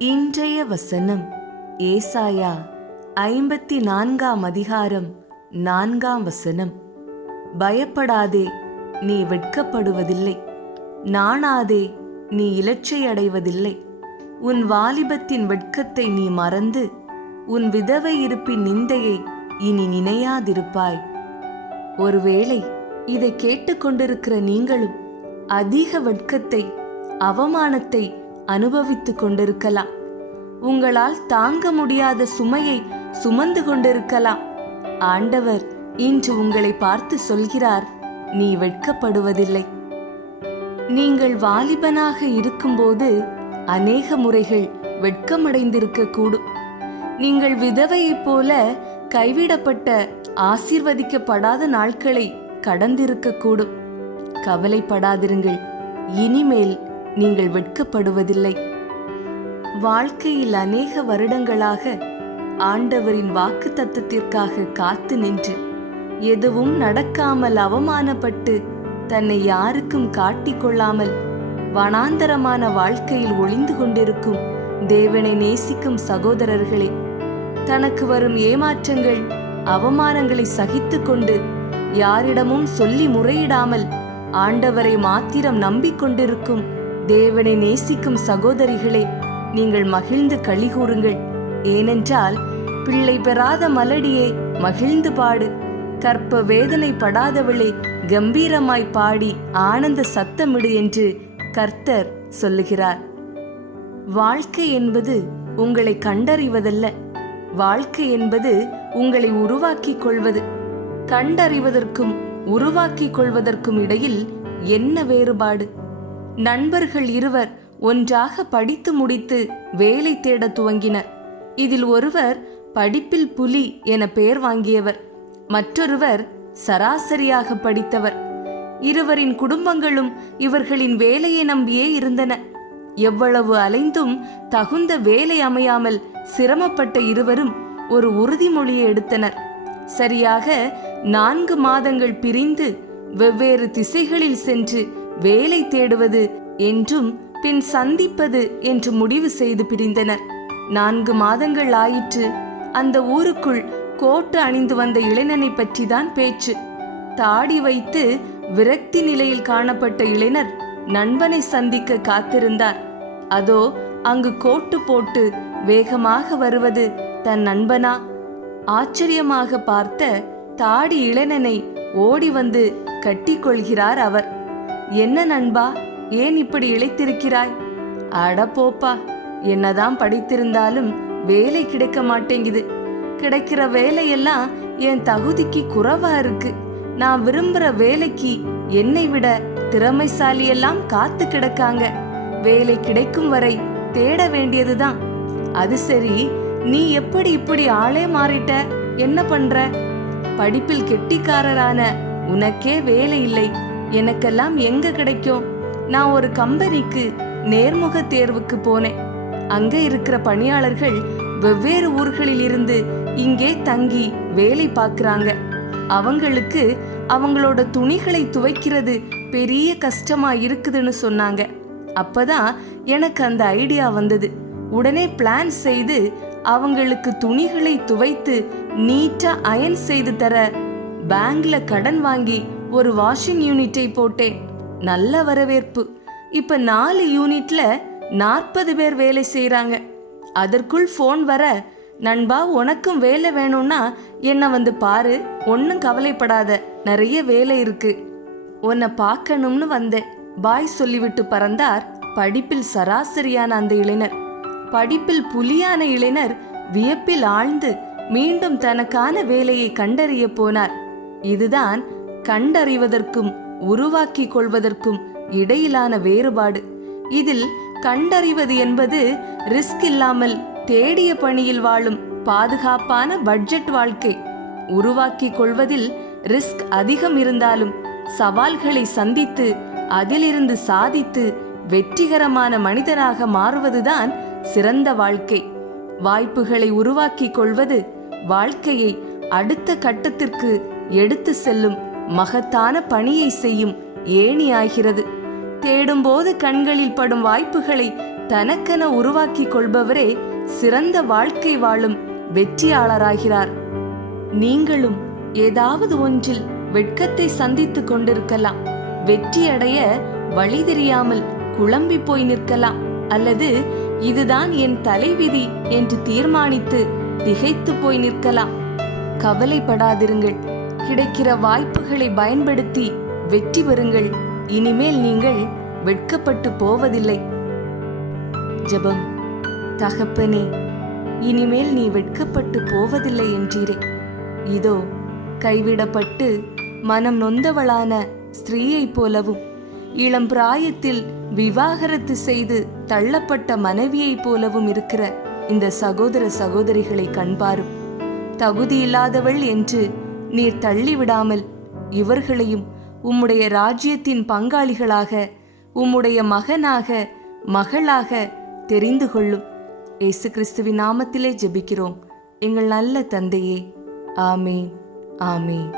இன்றைய வசனம் ஏசாயா 54 அதிகாரம் 4 பயப்படாதே, நீ வெட்கப்படுவதில்லை. நாணாதே, நீ இலட்சையடைவதில்லை. உன் வாலிபத்தின் வெட்கத்தை நீ மறந்து உன் விதவை இருப்பின் நிந்தையை இனி நினையாதிருப்பாய். ஒருவேளை இதை கேட்டுக்கொண்டிருக்கிற நீங்களும் அதிக வெட்கத்தை, அவமானத்தை அனுபவித்துக் கொண்டிருக்கலாம். உங்களால் தாங்க முடியாத சுமையை சுமந்து கொண்டிருக்கலாம். ஆண்டவர் இன்று உங்களை பார்த்து சொல்கிறார், நீ வெட்கப்படுவதில்லை. நீங்கள் வாலிபனாக இருக்கும்போது அநேக முறைகள் வெட்கமடைந்திருக்க கூடும். நீங்கள் விதவையைப் போல கைவிடப்பட்ட, ஆசீர்வதிக்கப்படாத நாட்களை கடந்திருக்க கூடும். கவலைப்படாதிருங்கள், இனிமேல் நீங்கள் வெட்கப்படுவதில்லை. வாழ்க்கையில் அநேக வருடங்களாக ஆண்டவரின் வாக்கு தத்தத்திற்காக காத்து நின்று எதுவும் நடக்காமல் அவமானப்பட்டு தன்னை யாருக்கும் காட்டிக்கொள்ளாமல் வனாந்தரமான வாழ்க்கையில் ஒளிந்து கொண்டிருக்கும் தேவனை நேசிக்கும் சகோதரர்களே, தனக்கு வரும் ஏமாற்றங்கள், அவமானங்களை சகித்து கொண்டு யாரிடமும் சொல்லி முறையிடாமல் ஆண்டவரை மாத்திரம் நம்பிக்கொண்டிருக்கும் தேவனை நேசிக்கும் சகோதரிகளே, நீங்கள் மகிழ்ந்து களிகூறுங்கள். ஏனென்றால் பிள்ளை பெறாத மலடியே மகிழ்ந்து பாடு, கற்ப வேதனை படாதவளே கம்பீரமாய் பாடி ஆனந்த சத்தமிடு என்று கர்த்தர் சொல்லுகிறார். வாழ்க்கை என்பது உங்களை கண்டறிவதல்ல, வாழ்க்கை என்பது உங்களை உருவாக்கிக் கொள்வது. கண்டறிவதற்கும் உருவாக்கிக் கொள்வதற்கும் இடையில் என்ன வேறுபாடு? நண்பர்கள் இருவர் ஒன்றாக படித்து முடித்து வேலை தேட துவங்கினர். இதில் ஒருவர் படிப்பில் புலி என பெயர் வாங்கியவர், மற்றொருவர் சராசரியாக படித்தவர். இருவரின் குடும்பங்களும் இவர்களின் வேலையை நம்பியே இருந்தன. எவ்வளவு அலைந்தும் தகுந்த வேலை அமையாமல் சிரமப்பட்ட இருவரும் ஒரு உறுதிமொழியை எடுத்தனர். சரியாக 4 மாதங்கள் பிரிந்து வெவ்வேறு திசைகளில் சென்று வேலை தேடுவது என்றும் பின் சந்திப்பது என்று முடிவு செய்து பிரிந்தனர். 4 மாதங்கள் ஆயிற்று. அந்த ஊருக்குள் கோட்டு அணிந்து வந்த இளைஞனை பற்றி தான் பேச்சு. தாடி வைத்து விரக்தி நிலையில் காணப்பட்ட இளைஞர் நண்பனை சந்திக்க காத்திருந்தார். அதோ அங்கு கோட்டு போட்டு வேகமாக வருவது தன் நண்பனா? ஆச்சரியமாக பார்த்த தாடி இளைஞனை ஓடி வந்து கட்டிக்கொள்கிறார் அவர். என்ன நண்பா, ஏன் இப்படி இளைத்திருக்கிறாய்? அட போப்பா, என்னதான் படித்திருந்தாலும் வேலை கிடைக்க மாட்டேங்குது. கிடைக்கிற வேலையெல்லாம் என் தகுதிக்கு குறைவா இருக்கு. நான் விரும்புற வேலைக்கு என்னை விட திறமைசாலியெல்லாம் காத்து கிடக்காங்க. வேலை கிடைக்கும் வரை தேட வேண்டியதுதான். அது சரி, நீ எப்படி இப்படி ஆளே மாறிட்ட? என்ன பண்ற? படிப்பில் கெட்டிக்காரரான உனக்கே வேலை இல்லை, எனக்கெல்லாம் எங்க கிடைக்கும்? நான் ஒரு கம்பெனிக்கு நேர்முக தேர்வுக்கு போனேன். அங்க இருக்கிற பணியாளர்கள் வெவ்வேறு ஊர்களில் இருந்து இங்கே தங்கி வேலை பார்க்கறாங்க. அவங்களுக்கு அவங்களோட துணிகளை துவைக்கிறது பெரிய கஷ்டமா இருக்குதுன்னு சொன்னாங்க. அப்பதான் எனக்கு அந்த ஐடியா வந்தது. உடனே பிளான் செய்து அவங்களுக்கு துணிகளை துவைத்து நீட்டா அயன் செய்து தர பேங்க்ல கடன் வாங்கி ஒரு வாஷிங் யூனிட்டை போட்டேன். நல்ல வரவேற்பு. இப்ப 4 யூனிட்ல 40 பேர் வேலை செய்யறாங்க. அதற்குள் போன் வர, நண்பா உனக்கும் வேலை வேணும்னா என்ன வந்து பாரு, ஒன்னும் கவலைப்படாத, நிறைய வேலை இருக்கு, உன்னை பார்க்கணும்னு வந்தேன், பாய் சொல்லிவிட்டு பறந்தார் படிப்பில் சராசரியான அந்த இளைஞர். படிப்பில் புலியான இளைஞர் வியப்பில் ஆழ்ந்து மீண்டும் தனக்கான வேலையை கண்டறிய போனார். இதுதான் கண்டறிவதற்கும் உருவாக்கிக் கொள்வதற்கும் இடையிலான வேறுபாடு. இதில் கண்டறிவது என்பது ரிஸ்க் இல்லாமல் தேடிய பணியில் வாழும் பாதுகாப்பான பட்ஜெட் வாழ்க்கை. உருவாக்கிக் கொள்வதில் ரிஸ்க் அதிகம் இருந்தாலும் சவால்களை சந்தித்து அதிலிருந்து சாதித்து வெற்றிகரமான மனிதனாக மாறுவதுதான் சிறந்த வாழ்க்கை. வாய்ப்புகளை உருவாக்கிக் கொள்வது வாழ்க்கையை அடுத்த கட்டத்திற்கு எடுத்து செல்லும் மகத்தான பணியை செய்யும் ஏணி ஆகிறது. தேடும்போது கண்களில் படும் வாய்ப்புகளை தனக்கென உருவாக்கிக் கொள்பவரே சிறந்த வாழ்க்கை வாழும் வெற்றியாளராகிறார். நீங்களும் ஏதாவது ஒன்றில் வெட்கத்தை சந்தித்துக் கொண்டிருக்கலாம். வெற்றியடைய வழி தெரியாமல் குழம்பி போய் நிற்கலாம். அல்லது இதுதான் என் தலைவிதி என்று தீர்மானித்து திகைத்து போய் நிற்கலாம். கவலைப்படாதிருங்கள். கிடைக்கிற வாய்ப்புகளை பயன்படுத்தி வெற்றி பெறுங்கள். இனிமேல் நீங்கள் வெட்கப்பட்டு போவதில்லை. ஜெபம். தகப்பனே, இனிமேல் நீ வெட்கப்பட்டு போவதில்லை என்றீரே. இதோ கைவிடப்பட்டு மனம் நொந்தவளான ஸ்திரீயைப் போலவும் இளம் பிராயத்தில் விவாகரத்து செய்து தள்ளப்பட்ட மனைவியைப் போலவும் இருக்கிற இந்த சகோதர சகோதரிகளை கண்பாரும். தகுதியில்லாதவள் என்று நீர் தள்ளிவிடாமல் இவர்களையும் உம்முடைய ராஜ்யத்தின் பங்காளிகளாக, உம்முடைய மகனாக மகளாக தெரிந்து கொள்ளும். இயேசு கிறிஸ்துவின் நாமத்திலே ஜெபிக்கிறோம் எங்கள் நல்ல தந்தையே. ஆமேன், ஆமேன்.